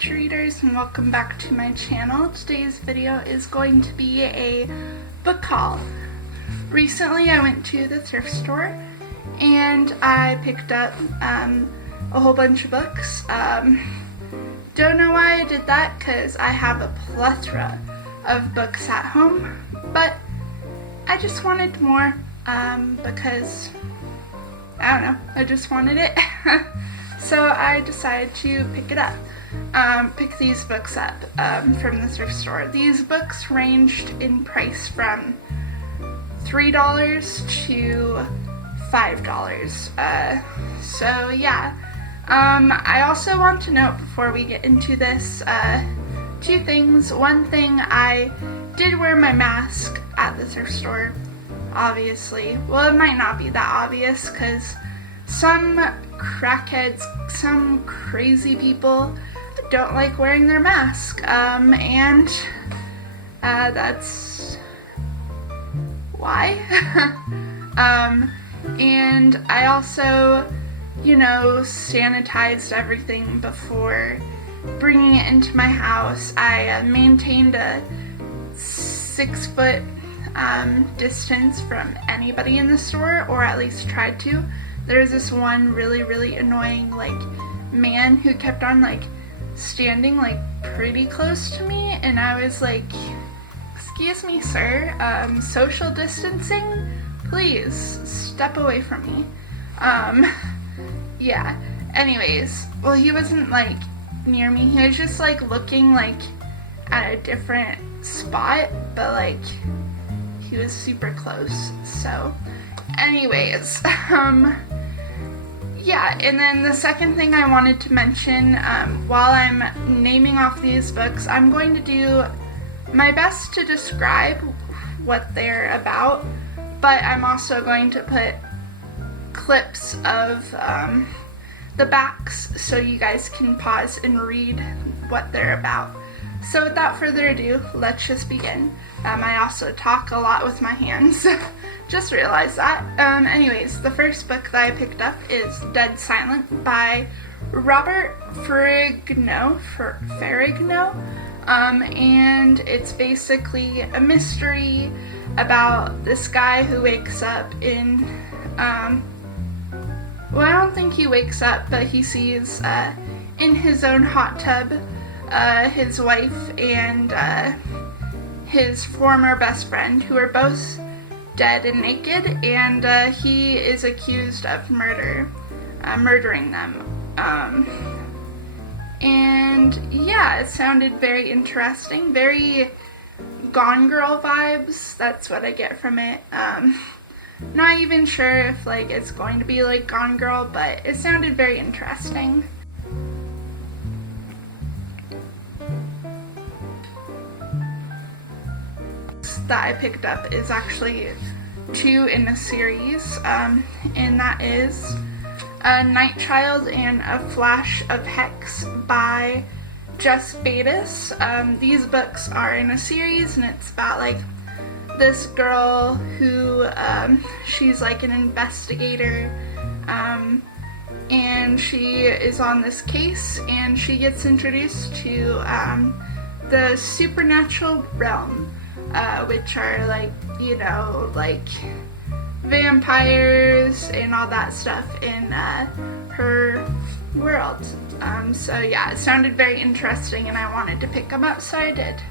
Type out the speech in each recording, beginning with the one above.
Adventure Readers, and welcome back to my channel. Today's video is going to be a book haul. Recently I went to the thrift store and I picked up a whole bunch of books. Don't know why I did that because I have a plethora of books at home, but I just wanted more because I don't know, I just wanted it. So I decided to pick it up, pick these books up from the thrift store. These books ranged in price from $3 to $5. So yeah, I also want to note before we get into this, two things. One thing, I did wear my mask at the thrift store, obviously. Well, it might not be that obvious because some crackheads, some crazy people don't like wearing their mask, and that's why. And I also, sanitized everything before bringing it into my house. I maintained a 6-foot distance from anybody in the store, or at least tried to. There's this one really annoying man who kept on standing pretty close to me, and I was like, excuse me sir, social distancing, please step away from me. Yeah, anyways, well, he wasn't near me, he was just looking at a different spot, but he was super close. So anyways, yeah, and then the second thing I wanted to mention, while I'm naming off these books, I'm going to do my best to describe what they're about, but I'm also going to put clips of the backs so you guys can pause and read what they're about. So without further ado, let's just begin. I also talk a lot with my hands. Just realized that. Anyways, the first book that I picked up is Dead Silent by Robert Ferrigno, and it's basically a mystery about this guy who wakes up in, well, I don't think he wakes up, but he sees in his own hot tub his wife and his former best friend, who are both dead and naked, and he is accused of murdering them. And yeah, it sounded very interesting, very Gone Girl vibes. That's what I get from it. Not even sure if it's going to be like Gone Girl, but it sounded very interesting. That I picked up is actually 2 in a series, and that is Night Child and A Flash of Hex by Jess Bates. These books are in a series, and it's about this girl who she's an investigator, and she is on this case, and she gets introduced to the supernatural realm, which are vampires and all that stuff in her world. So yeah, it sounded very interesting and I wanted to pick them up, so I did.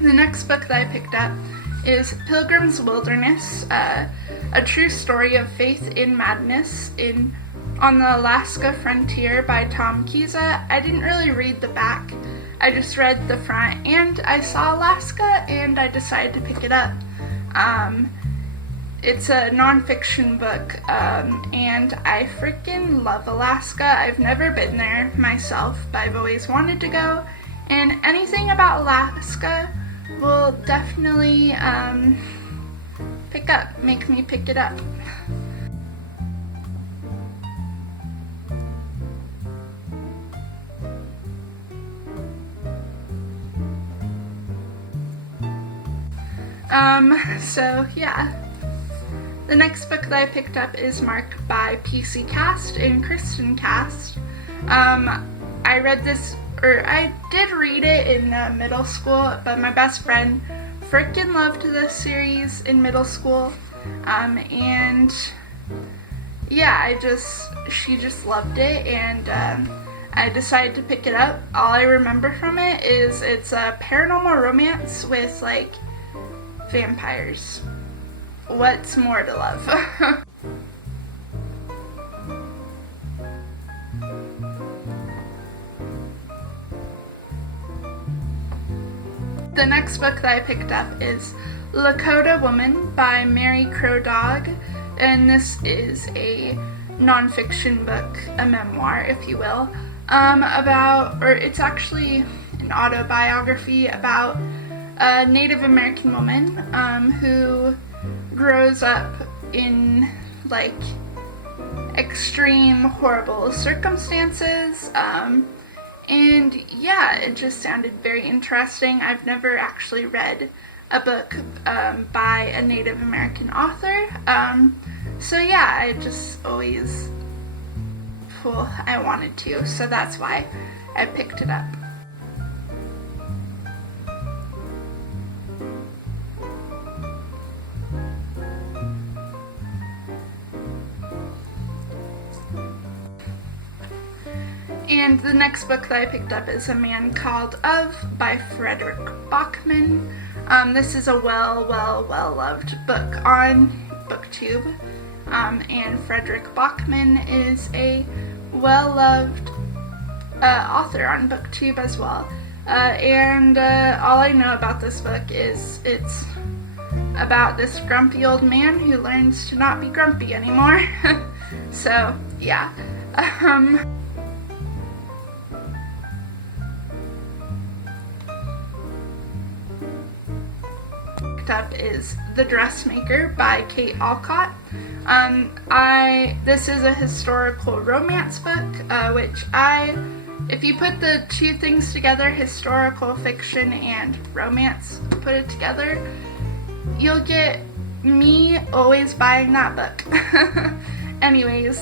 The next book that I picked up is Pilgrim's Wilderness, a true story of faith in madness on the Alaska frontier by Tom Kiza. I didn't really read the back, I just read the front, and I saw Alaska and I decided to pick it up. It's a nonfiction book, and I freaking love Alaska. I've never been there myself, but I've always wanted to go, and anything about Alaska will definitely make me pick it up. So yeah. The next book that I picked up is marked by PC Cast and Kristen Cast. I read this, or I did read it in middle school, but my best friend frickin' loved this series in middle school. And yeah, she just loved it, and I decided to pick it up. All I remember from it is it's a paranormal romance with like vampires. What's more to love? The next book that I picked up is Lakota Woman by Mary Crow Dog, and this is a nonfiction book, a memoir, if you will, it's actually an autobiography about a Native American woman who grows up in like extreme horrible circumstances, and yeah, it just sounded very interesting. I've never actually read a book by a Native American author, so yeah, I just always, well, I wanted to, so that's why I picked it up. And the next book that I picked up is A Man Called Of by Frederick Bachman. This is a well-loved book on BookTube, and Frederick Bachman is a well-loved author on BookTube as well. And all I know about this book is it's about this grumpy old man who learns to not be grumpy anymore. So, yeah. Up is The Dressmaker by Kate Alcott. This is a historical romance book, if you put the two things together, historical fiction and romance, put it together, you'll get me always buying that book. Anyways,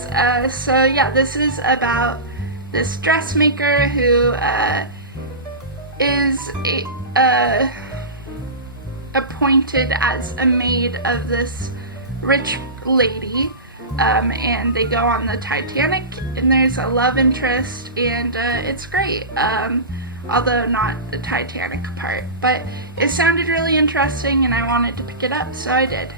so yeah, this is about this dressmaker who is appointed as a maid of this rich lady, and they go on the Titanic, and there's a love interest, and it's great, although not the Titanic part, but it sounded really interesting and I wanted to pick it up, so I did.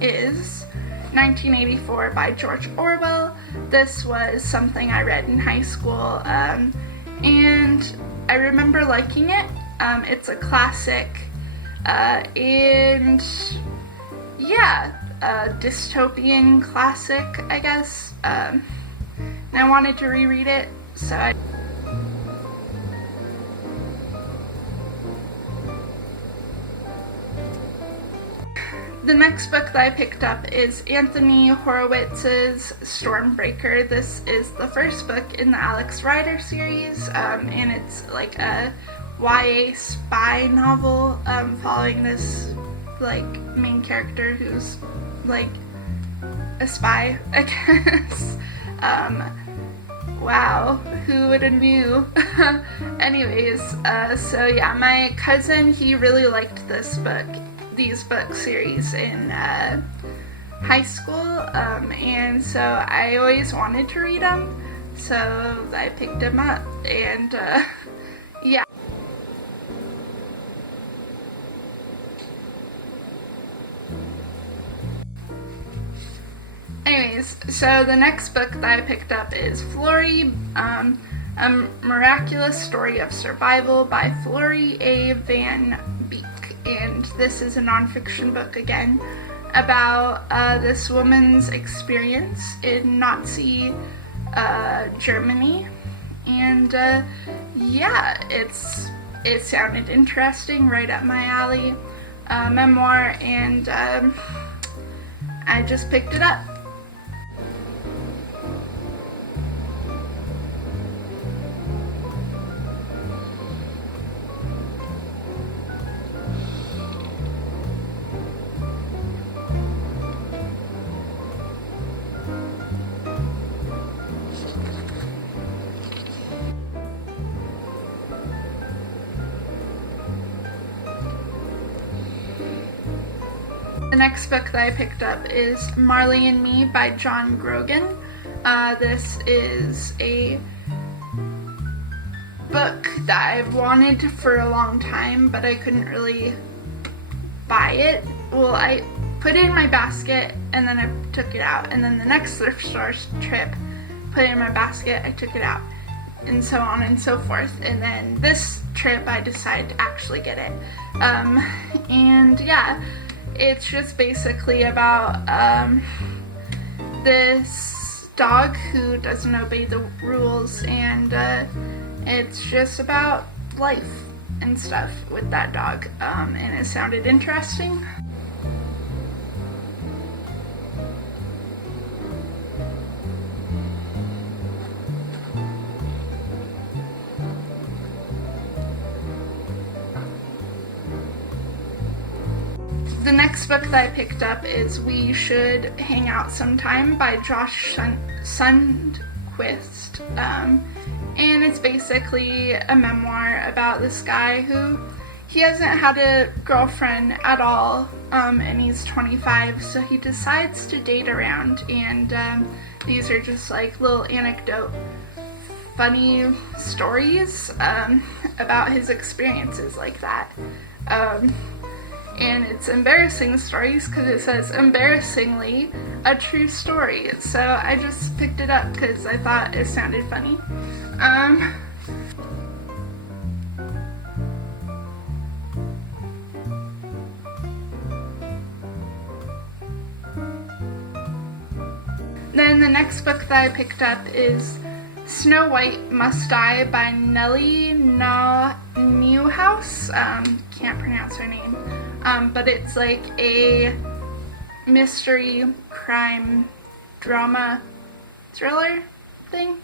Is 1984 by George Orwell. This was something I read in high school, and I remember liking it. It's a classic, and yeah, a dystopian classic, I guess, and I wanted to reread it, so I... The next book that I picked up is Anthony Horowitz's Stormbreaker. This is the first book in the Alex Rider series, and it's like a YA spy novel, following this like main character who's like a spy, I guess. Wow, who would have knew? Anyways, so yeah, my cousin, he really liked these book series in high school, and so I always wanted to read them, so I picked them up, and yeah. Anyways, so the next book that I picked up is Florrie, A Miraculous Story of Survival by Florrie A. Van Beek. And this is a nonfiction book again about this woman's experience in Nazi Germany, and yeah, it sounded interesting, right up my alley, memoir, and I just picked it up. next book that I picked up is Marley and Me by John Grogan. This is a book that I've wanted for a long time, but I couldn't really buy it. Well, I put it in my basket and then I took it out, and then the next thrift store trip, put it in my basket, I took it out, and so on and so forth. And then this trip I decided to actually get it. And yeah, it's just basically about this dog who doesn't obey the rules, and it's just about life and stuff with that dog, and it sounded interesting. The next book that I picked up is We Should Hang Out Sometime by Josh Sundquist. And it's basically a memoir about this guy who, he hasn't had a girlfriend at all, and he's 25, so he decides to date around, and these are just like little funny stories about his experiences like that. And it's embarrassing stories because it says embarrassingly a true story. So I just picked it up because I thought it sounded funny. Then the next book that I picked up is Snow White Must Die by Nellie Newhouse. Can't pronounce her name. But it's like a mystery, crime, drama, thriller thing.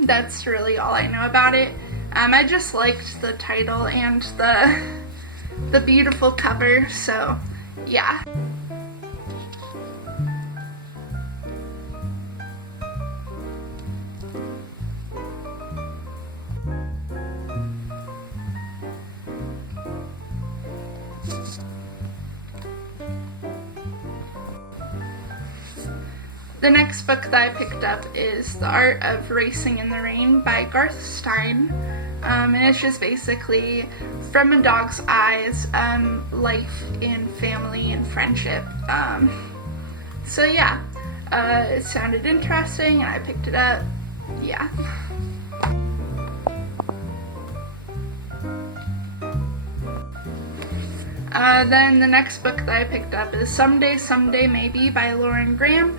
That's really all I know about it. I just liked the title and the beautiful cover, so yeah. The next book that I picked up is The Art of Racing in the Rain by Garth Stein, and it's just basically from a dog's eyes, life and family and friendship. So yeah, it sounded interesting and I picked it up. Yeah. Then the next book that I picked up is Someday, Someday Maybe by Lauren Graham.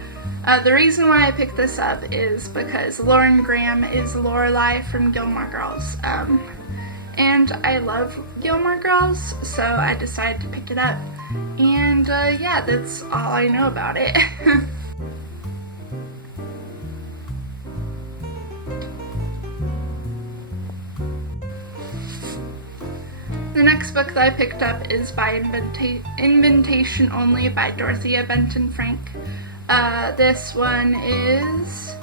The reason why I picked this up is because Lauren Graham is Lorelai from Gilmore Girls. And I love Gilmore Girls, so I decided to pick it up. And yeah, that's all I know about it. The next book that I picked up is by Invitation Only by Dorothea Benton Frank. This one is,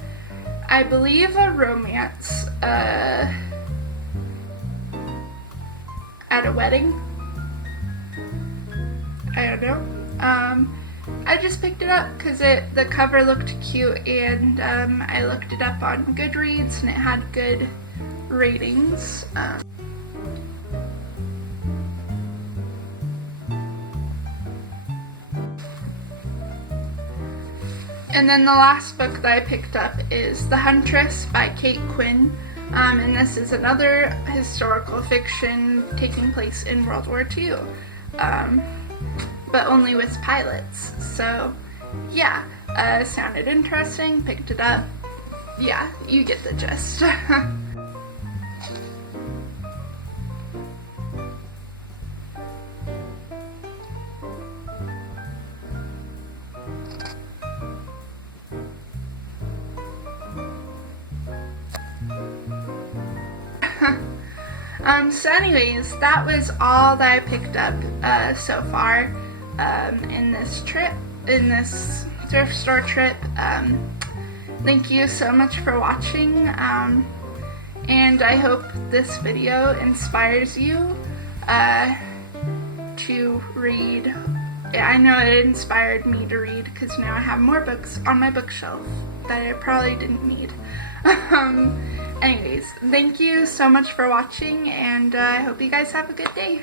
I believe, a romance at a wedding. I don't know. I just picked it up because the cover looked cute, and I looked it up on Goodreads and it had good ratings. And then the last book that I picked up is The Huntress by Kate Quinn, and this is another historical fiction taking place in World War II, but only with pilots. So yeah, sounded interesting, picked it up. Yeah, you get the gist. So anyways, that was all that I picked up so far in this thrift store trip. Thank you so much for watching, and I hope this video inspires you to read I know it inspired me to read because now I have more books on my bookshelf that I probably didn't need. Anyways, thank you so much for watching, and I hope you guys have a good day.